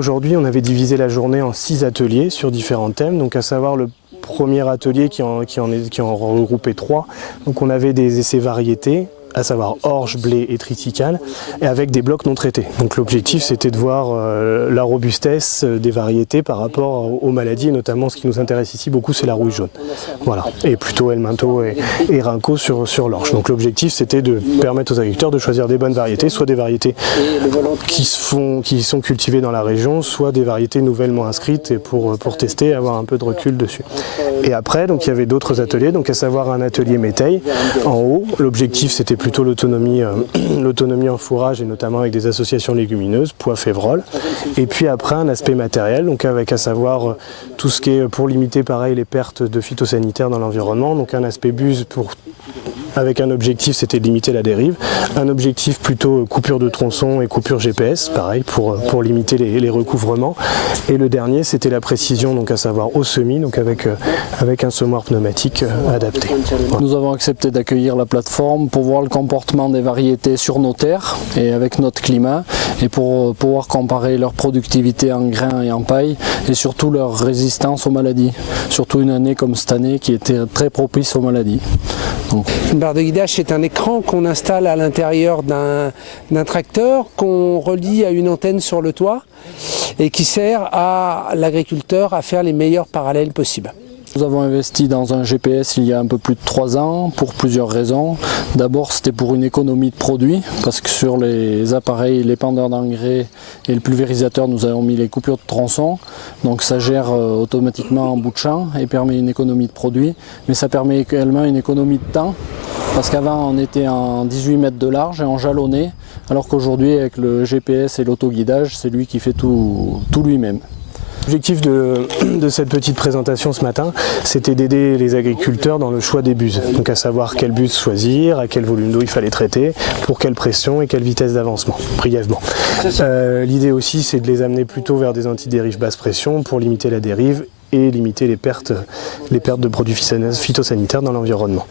aujourd'hui, on avait divisé la journée en 6 ateliers sur différents thèmes, donc à savoir le premier atelier qui en regroupait 3. Donc on avait des essais variétés, à savoir orge, blé et triticale, et avec des blocs non traités. Donc l'objectif c'était de voir la robustesse des variétés par rapport aux maladies, et notamment ce qui nous intéresse ici beaucoup c'est la rouille jaune. Voilà, et plutôt Helminto et Rinco sur l'orge. Donc l'objectif c'était de permettre aux agriculteurs de choisir des bonnes variétés, soit des variétés qui sont cultivées dans la région, soit des variétés nouvellement inscrites et pour tester et avoir un peu de recul dessus. Et après, donc, il y avait d'autres ateliers, donc à savoir un atelier métail en haut. L'objectif c'était plutôt l'autonomie en fourrage et notamment avec des associations légumineuses, pois févrole. Et puis après un aspect matériel, donc avec à savoir tout ce qui est pour limiter pareil les pertes de phytosanitaires dans l'environnement, donc un aspect buse avec un objectif c'était de limiter la dérive, un objectif plutôt coupure de tronçons et coupure GPS, pareil pour limiter les recouvrements, et le dernier c'était la précision, donc à savoir au semis, donc avec un semoir pneumatique adapté. Voilà. Nous avons accepté d'accueillir la plateforme pour voir le comportement des variétés sur nos terres et avec notre climat, et pour pouvoir comparer leur productivité en grains et en paille et surtout leur résistance aux maladies, surtout une année comme cette année qui était très propice aux maladies. Une barre de guidage, c'est un écran qu'on installe à l'intérieur d'un tracteur, qu'on relie à une antenne sur le toit et qui sert à l'agriculteur à faire les meilleurs parallèles possibles. Nous avons investi dans un GPS il y a un peu plus de 3 ans pour plusieurs raisons. D'abord c'était pour une économie de produits, parce que sur les appareils, l'épandeur d'engrais et le pulvérisateur, nous avons mis les coupures de tronçons. Donc ça gère automatiquement en bout de champ et permet une économie de produits. Mais ça permet également une économie de temps, parce qu'avant on était en 18 mètres de large et on jalonnait, alors qu'aujourd'hui avec le GPS et l'autoguidage, c'est lui qui fait tout lui-même. L'objectif de cette petite présentation ce matin, c'était d'aider les agriculteurs dans le choix des buses. Donc à savoir quelle buse choisir, à quel volume d'eau il fallait traiter, pour quelle pression et quelle vitesse d'avancement, brièvement. L'idée aussi, c'est de les amener plutôt vers des antidérives basse pression pour limiter la dérive et limiter les pertes de produits phytosanitaires dans l'environnement.